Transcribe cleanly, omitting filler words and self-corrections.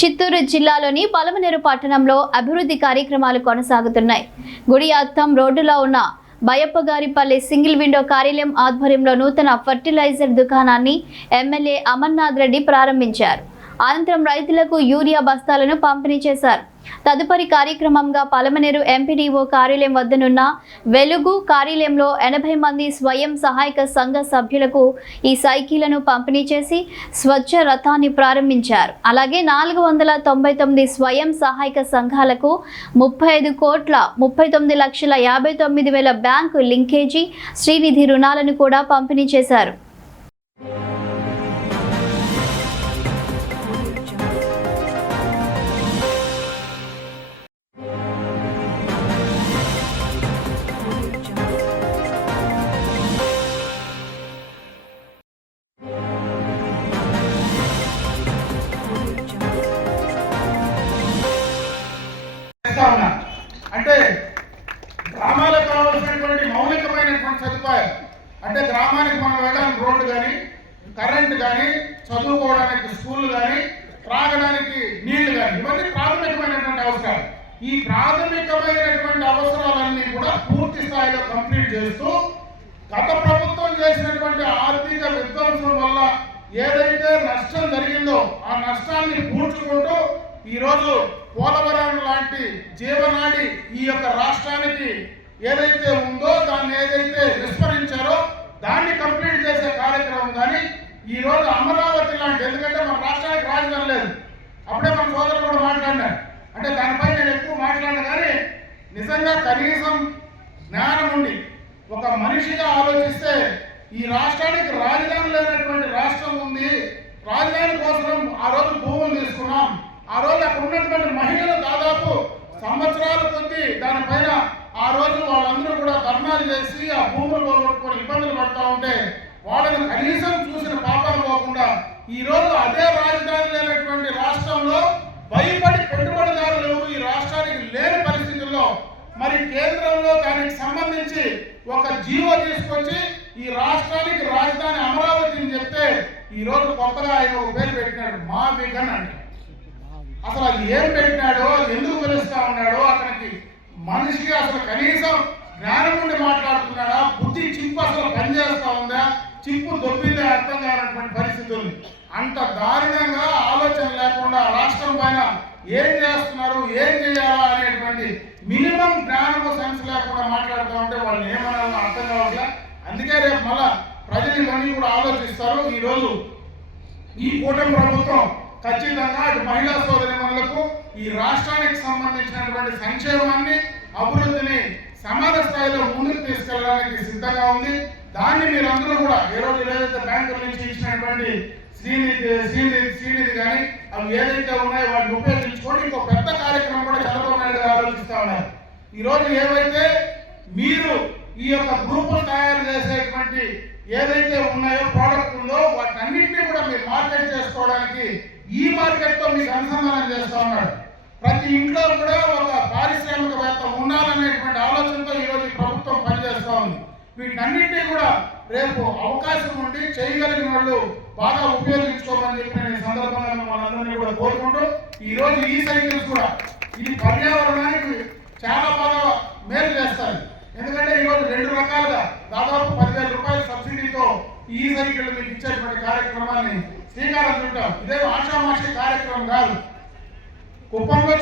చిత్తూరు జిల్లాలోని పలమనేరు పట్టణంలో అభివృద్ధి కార్యక్రమాలు కొనసాగుతున్నాయి. గుడియాత్తం రోడ్డులో ఉన్న బయ్యప్పగారిపల్లి సింగిల్ విండో కార్యాలయం ఆధ్వర్యంలో నూతన ఫర్టిలైజర్ దుకాణాన్ని ఎమ్మెల్యే అమర్నాథ్ రెడ్డి ప్రారంభించారు. అనంతరం రైతులకు యూరియా బస్తాలను పంపిణీ చేశారు. తదుపరి కార్యక్రమంగా పలమనేరు ఎంపీడీఓ కార్యాలయం వద్దనున్న వెలుగు కార్యాలయంలో 80 మంది స్వయం సహాయక సంఘ సభ్యులకు ఈ సైకిళ్లను పంపిణీ చేసి స్వచ్ఛ రథాన్ని ప్రారంభించారు. అలాగే 499 స్వయం సహాయక సంఘాలకు 35,39,59,000 బ్యాంకు లింకేజీ శ్రీనిధి రుణాలను కూడా పంపిణీ చేశారు. అంటే గ్రామాలకు కావాల్సినటువంటి మౌలికమైనటువంటి సదుపాయాలు, అంటే గ్రామానికి మనం వెళ్ళడానికి రోడ్డు కానీ, కరెంటు కానీ, చదువుకోవడానికి స్కూళ్ళు కానీ, త్రాగడానికి నీళ్లు కానీ, ఇవన్నీ ప్రాథమికమైనటువంటి అవసరాలు. ఈ ప్రాథమికమైనటువంటి అవసరాలన్నీ కూడా పూర్తి స్థాయిలో కంప్లీట్ చేస్తూ గత ప్రభుత్వం చేసినటువంటి ఆర్థిక విధ్వంసం వల్ల ఏదైతే నష్టం జరిగిందో ఆ నష్టాన్ని పూడ్చుకుంటూ ఈరోజు పోలవరం లాంటి జీవనాడి ఈ యొక్క రాష్ట్రానికి ఏదైతే ఉందో దాన్ని ఏదైతే విస్మరించారో దాన్ని కంప్లీట్ చేసే కార్యక్రమం. కానీ ఈరోజు అమరావతి లాంటి, ఎందుకంటే మన రాష్ట్రానికి రాజధాని లేదు, అప్పుడే మన సోదరులు కూడా మాట్లాడినారు, అంటే దానిపై నేను ఎక్కువ మాట్లాడినా కానీ నిజంగా కనీసం జ్ఞానం ఉండి ఒక మనిషిగా ఆలోచిస్తే ఈ రాష్ట్రానికి రాజధాని లేనటువంటి రాష్ట్రం ఉంది. రాజధాని కోసం ఆ రోజు భూములు తీసుకున్నాం. ఆ రోజు అక్కడ ఉన్నటువంటి మహిళలు దాదాపు సంవత్సరాల కొద్దీ దానిపైన ఆ రోజు వాళ్ళందరూ కూడా ధర్నాలు చేసి ఆ భూములు పోగొట్టుకొని ఇబ్బందులు పడుతూ ఉంటే వాళ్ళని కనీసం చూసిన పాపాలు పోకుండా ఈ రోజు అదే రాజధాని లేనటువంటి రాష్ట్రంలో భయపడి పెట్టుబడిదారులు ఈ రాష్ట్రానికి లేని పరిస్థితుల్లో మరి కేంద్రంలో దానికి సంబంధించి ఒక జీవో తీసుకొచ్చి ఈ రాష్ట్రానికి రాజధాని అమరావతి అని చెప్తే ఈ రోజు కొత్తగా ఆయన ఒక పేరు పెట్టినాడు, మా విగన్ అంటే. అసలు అది ఏం పెట్టినాడో, ఎందుకు పిలుస్తా ఉన్నాడో, అతనికి మనిషికి అసలు కనీసం జ్ఞానం ఉండి మాట్లాడుతున్నాడా, బుద్ధి చిప్పు అసలు పనిచేస్తా ఉందా, చిప్పు దొబ్బిందే అర్థం కానటువంటి పరిస్థితులు. అంత దారుణంగా ఆలోచన లేకుండా రాష్ట్రం పైన ఏం చేస్తున్నారు, ఏం చేయాలా అనేటువంటి మినిమం జ్ఞానము సెన్స్ లేకుండా మాట్లాడుతూ ఉంటే వాళ్ళని ఏమనాలో అర్థం కావట్లే. అందుకే రేపు మళ్ళా ప్రజలు ఇవన్నీ కూడా ఆలోచిస్తారు. ఈరోజు ఈ కూటమి ప్రభుత్వం ఖచ్చితంగా అటు మహిళా సోదరిమణులకు ఈ రాష్ట్రానికి సంబంధించినటువంటి సంక్షేమాన్ని, అభివృద్ధిని సమాన స్థాయిలో ముందుకు తీసుకెళ్ళడానికి సిద్ధంగా ఉంది. దాన్ని మీరందరూ కూడా ఏ రోజు ఏదైతే బ్యాంకుల నుంచి ఇచ్చినటువంటి శ్రీనిధి కానీ అవి ఏదైతే ఉన్నాయో వాటిని ఉపయోగించుకొని ఇంకో పెద్ద కార్యక్రమం కూడా చంద్రబాబు నాయుడు గారు ఆలోచిస్తూ ఉన్నారు. ఈరోజు ఏవైతే మీరు ఈ యొక్క గ్రూపులు తయారు చేసేటువంటి ఏదైతే ఉన్నాయో ప్రోడక్ట్ ఉందో వాటన్నింటినీ కూడా మీరు మార్కెట్ చేసుకోవడానికి ఈ మార్కెట్తో మీకు అనుసంధానం చేస్తూ ఉన్నాడు. ప్రతి ఇంట్లో కూడా ఒక పారిశ్రామికవేత్త ఉండాలనేటువంటి ఆలోచనతో ఈరోజు ఈ ప్రభుత్వం పనిచేస్తూ ఉంది. వీటన్నింటినీ కూడా రేపు అవకాశం ఉండి చేయగలిగిన వాళ్ళు బాగా ఉపయోగించుకోమని చెప్పి నేను ఈ సందర్భంగా మనందరినీ కూడా కోరుకుంటూ ఈరోజు ఈ సైకిల్స్ కూడా ఇది పర్యావరణానికి చాలా బాగా మేలు చేస్తారు. ఎందుకంటే ఈరోజు 2 రకాలుగా దాదాపు 10,000 రూపాయల సబ్సిడీతో ఈ సైకిల్ మీకు ఇచ్చేటువంటి కార్యక్రమాన్ని శ్రీకారం చుట్టాం. ఇదే ఆషామాషి కార్యక్రమం కాదు. కుప్పంలో